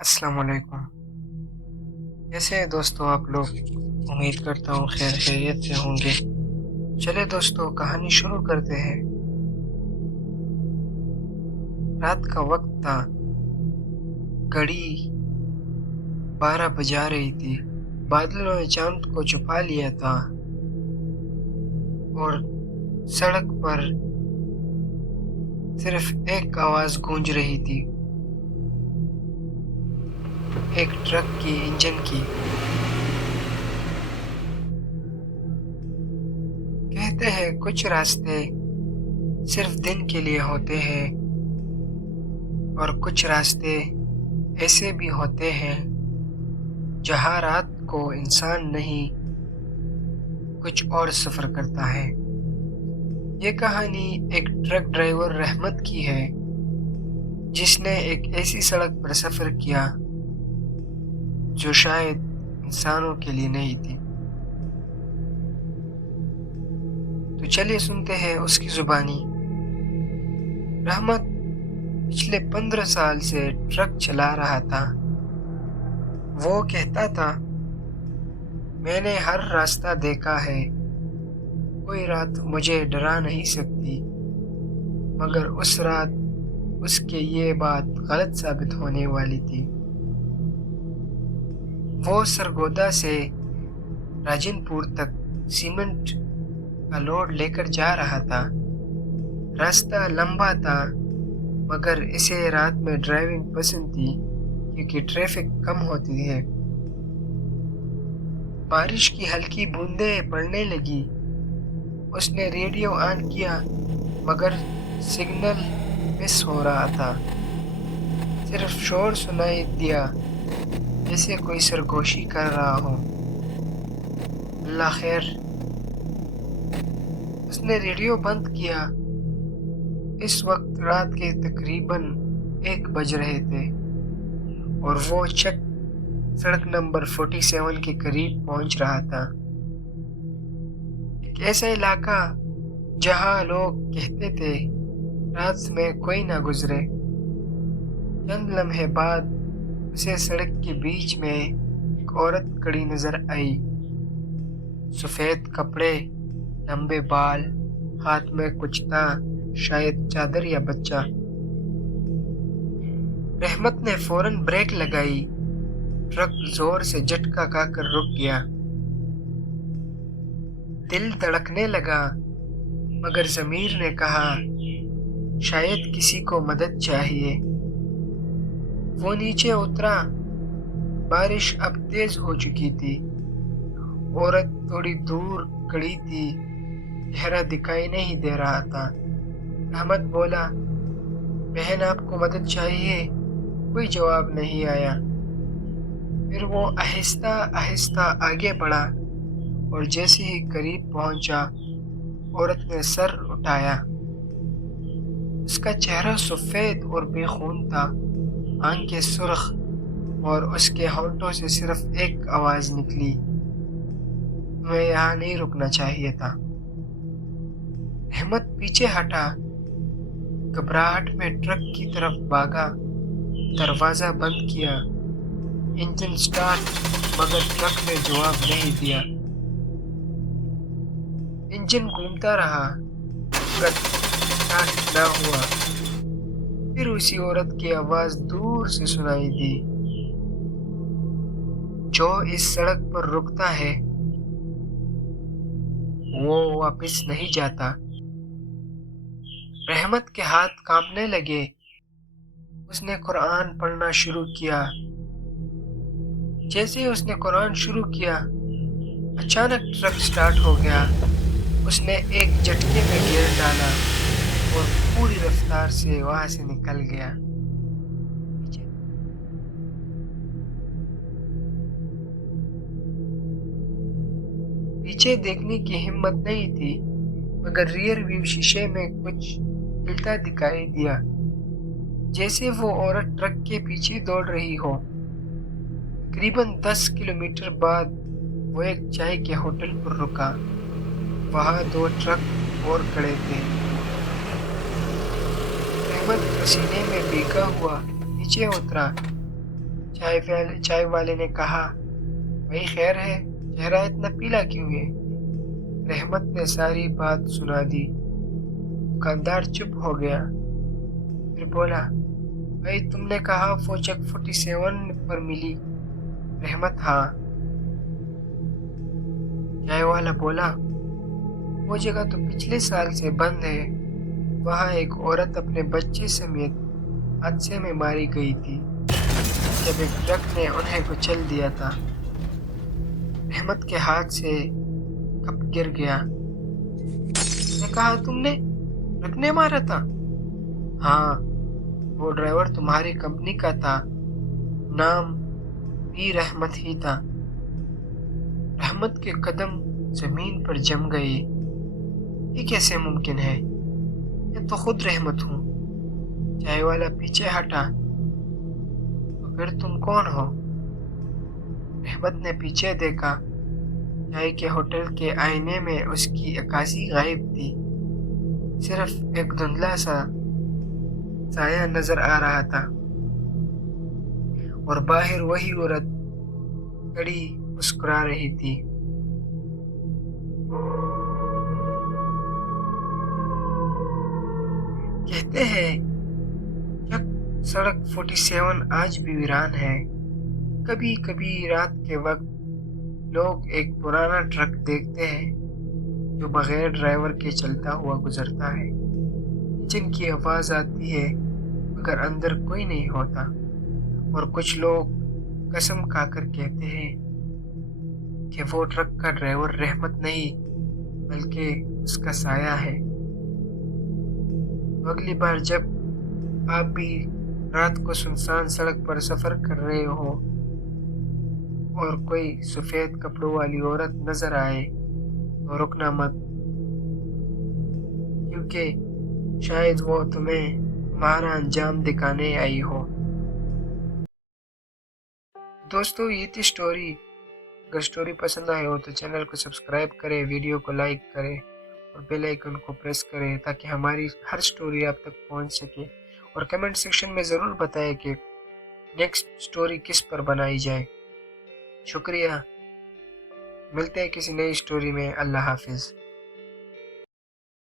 अस्सलाम वालेकुम। कैसे हैं दोस्तों आप लोग? उम्मीद करता हूँ खैर खैरियत से होंगे। चलिए दोस्तों कहानी शुरू करते हैं। रात का वक्त था, घड़ी 12 बजा रही थी। बादलों ने चाँद को छुपा लिया था और सड़क पर सिर्फ एक आवाज़ गूंज रही थी, एक ट्रक की इंजन की। कहते हैं कुछ रास्ते सिर्फ दिन के लिए होते हैं और कुछ रास्ते ऐसे भी होते हैं जहाँ रात को इंसान नहीं कुछ और सफ़र करता है। ये कहानी एक ट्रक ड्राइवर रहमत की है जिसने एक ऐसी सड़क पर सफ़र किया जो शायद इंसानों के लिए नहीं थी। तो चलिए सुनते हैं उसकी ज़ुबानी। रहमत पिछले 15 साल से ट्रक चला रहा था। वो कहता था, मैंने हर रास्ता देखा है, कोई रात मुझे डरा नहीं सकती। मगर उस रात उसके ये बात गलत साबित होने वाली थी। वो सरगोदा से राजनपुर तक सीमेंट का लोड लेकर जा रहा था। रास्ता लंबा था मगर इसे रात में ड्राइविंग पसंद थी क्योंकि ट्रैफिक कम होती है। बारिश की हल्की बूंदें पड़ने लगी। उसने रेडियो ऑन किया मगर सिग्नल मिस हो रहा था। सिर्फ शोर सुनाई दिया जैसे कोई सरगोशी कर रहा हो। अल्लाह खैर। उसने रेडियो बंद किया। इस वक्त रात के तकरीबन 1 बज रहे थे और वो चक सड़क नंबर 47 के करीब पहुंच रहा था। एक ऐसा इलाका जहां लोग कहते थे रात में कोई ना गुजरे। चंद लम्हे बाद उसे सड़क के बीच में एक औरत खड़ी नजर आई। सफेद कपड़े, लंबे बाल, हाथ में कुछ था, शायद चादर या बच्चा। रहमत ने फौरन ब्रेक लगाई। ट्रक जोर से झटका खाकर रुक गया। दिल धड़कने लगा मगर ज़मीर ने कहा शायद किसी को मदद चाहिए। वो नीचे उतरा। बारिश अब तेज हो चुकी थी। औरत थोड़ी दूर खड़ी थी, चेहरा दिखाई नहीं दे रहा था। रहमत बोला, बहन आपको मदद चाहिए? कोई जवाब नहीं आया। फिर वो आहिस्ता आहिस्ता आगे बढ़ा और जैसे ही करीब पहुंचा, औरत ने सर उठाया। उसका चेहरा सफेद और बेखून था, आंखें सुर्ख और उसके होंठों से सिर्फ एक आवाज निकली, तुम्हें यहाँ नहीं रुकना चाहिए था। रहमत पीछे हटा, घबराहट में ट्रक की तरफ भागा। दरवाजा बंद किया, इंजन स्टार्ट, मगर ट्रक ने जवाब नहीं दिया। इंजन घूमता रहा मगर स्टार्ट ना हुआ। फिर उसी औरत की आवाज दूर से सुनाई दी, जो इस सड़क पर रुकता है वो वापस नहीं जाता। रहमत के हाथ कांपने लगे। उसने कुरान पढ़ना शुरू किया। जैसे ही उसने कुरान शुरू किया, अचानक ट्रक स्टार्ट हो गया। उसने एक झटके में गियर डाला और पूरी रफ्तार से वहां से निकल गया। पीछे देखने की हिम्मत नहीं थी मगर रियर व्यू शीशे में कुछ हिलता दिखाई दिया, जैसे वो औरत ट्रक के पीछे दौड़ रही हो। तकरीबन 10 किलोमीटर बाद वो एक चाय के होटल पर रुका। वहां 2 ट्रक और खड़े थे। रहमत पसीने में भीगा हुआ नीचे उतरा। चाय वाले ने कहा, भाई खैर है, चेहरा इतना पीला क्यों है? रहमत ने सारी बात सुना दी। दुकानदार चुप हो गया, फिर बोला, भाई तुमने कहा वो चेक 47 पर मिली? रहमत, हाँ। चाय वाला बोला, वो जगह तो पिछले साल से बंद है। वहाँ एक औरत अपने बच्चे समेत हादसे में मारी गई थी जब एक ट्रक ने उन्हें कुचल दिया था। रहमत के हाथ से कप गिर गया। मैं कहा, तुमने ट्रक ने मारा था? हाँ, वो ड्राइवर तुम्हारी कंपनी का था, नाम भी रहमत ही था। रहमत के कदम जमीन पर जम गए। ये कैसे मुमकिन है? मैं तो खुद रहमत हूँ। चाय वाला पीछे हटा। तो फिर तुम कौन हो? रहमत ने पीछे देखा। चाय के होटल के आईने में उसकी अक्कासी गायब थी। सिर्फ एक धुंधला सा साया नजर आ रहा था और बाहर वही औरत खड़ी मुस्कुरा रही थी। कहते हैं जब सड़क 47 आज भी वीरान है। कभी कभी रात के वक्त लोग एक पुराना ट्रक देखते हैं जो बगैर ड्राइवर के चलता हुआ गुजरता है। इंजन की आवाज आती है मगर अंदर कोई नहीं होता। और कुछ लोग कसम खाकर कहते हैं कि वो ट्रक का ड्राइवर रहमत नहीं बल्कि उसका साया है। तो अगली बार जब आप भी रात को सुनसान सड़क पर सफर कर रहे हो और कोई सफेद कपड़ों वाली औरत नजर आए तो रुकना मत, क्योंकि शायद वो तुम्हें तुम्हारा अंजाम दिखाने आई हो। दोस्तों, ये थी स्टोरी। अगर स्टोरी पसंद आए हो तो चैनल को सब्सक्राइब करें, वीडियो को लाइक करें और बेल आइकन को प्रेस करें ताकि हमारी हर स्टोरी आप तक पहुंच सके। और कमेंट सेक्शन में ज़रूर बताएं कि नेक्स्ट स्टोरी किस पर बनाई जाए। शुक्रिया। मिलते हैं किसी नई स्टोरी में। अल्लाह हाफिज़।